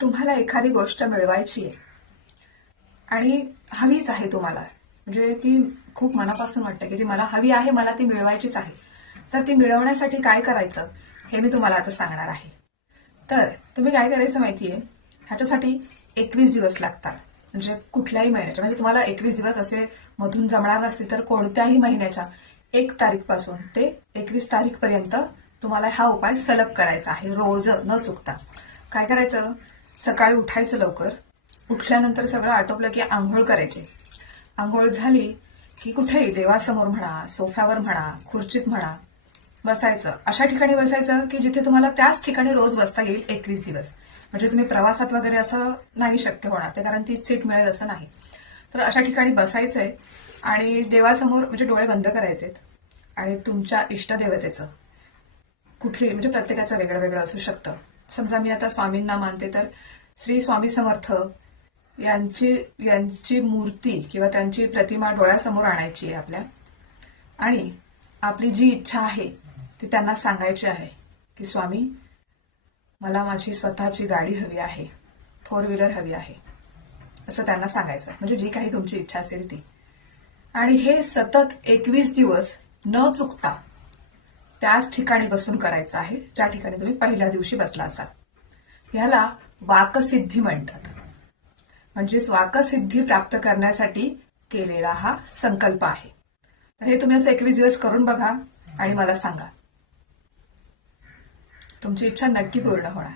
तुम्हाला एखादी गोष्ट मिळवायची आहे आणि हवीच आहे तुम्हाला, म्हणजे ती खूप मनापासून वाटते की ती मला हवी आहे, मला ती मिळवायचीच आहे. तर ती मिळवण्यासाठी काय करायचं हे मी तुम्हाला आता सांगणार आहे. तर तुम्ही काय करायचं माहितीये, ह्याच्यासाठी 21 दिवस लागतात. म्हणजे कुठल्याही महिन्याच्या, म्हणजे तुम्हाला 21 दिवस असे मधून जमणार नसतील तर कोणत्याही महिन्याच्या 1 तारीखपासून ते 21 तारीखपर्यंत तुम्हाला हा उपाय सलग करायचा आहे, रोज न चुकता. काय करायचं, सकाळी उठायचं लवकर, उठल्यानंतर सगळं आटोपलं की आंघोळ करायची. आंघोळ झाली की कुठेही देवासमोर म्हणा, सोफ्यावर म्हणा, खुर्चीत म्हणा बसायचं. अशा ठिकाणी बसायचं की जिथे तुम्हाला त्याच ठिकाणी रोज बसता येईल 21 दिवस. म्हणजे तुम्ही प्रवासात वगैरे असं नाही शक्य होणार ते, कारण ती सीट मिळेल असं नाही. तर अशा ठिकाणी बसायचंय आणि देवासमोर म्हणजे डोळे बंद करायचेत आणि तुमच्या इष्टदेवतेचं कुठली, म्हणजे प्रत्येकाचं वेगळं वेगळं असू शकतं. समजा मी आता स्वामींना मानते तर श्री स्वामी समर्थ यांची मूर्ती किंवा त्यांची प्रतिमा डोळ्यासमोर आणायची आहे आपल्या, आणि आपली जी इच्छा आहे ती त्यांना सांगायची आहे की स्वामी, मला माझी स्वतःची गाडी हवी आहे, 4 व्हीलर हवी आहे, असं त्यांना सांगायचं. म्हणजे जी काही तुमची इच्छा असेल ती. आणि हे सतत 21 दिवस न चुकता त्याच ठिकाणी बसून करायचं आहे ज्या ठिकाणी तुम्ही पहिल्या दिवशी बसला असाल. ह्याला वाकसिद्धी म्हणतात. म्हणजेच वाकसिद्धी प्राप्त करण्यासाठी केलेला हा संकल्प आहे. तर हे तुम्ही असं 21 दिवस करून बघा आणि मला सांगा, तुमची इच्छा नक्की पूर्ण होणार.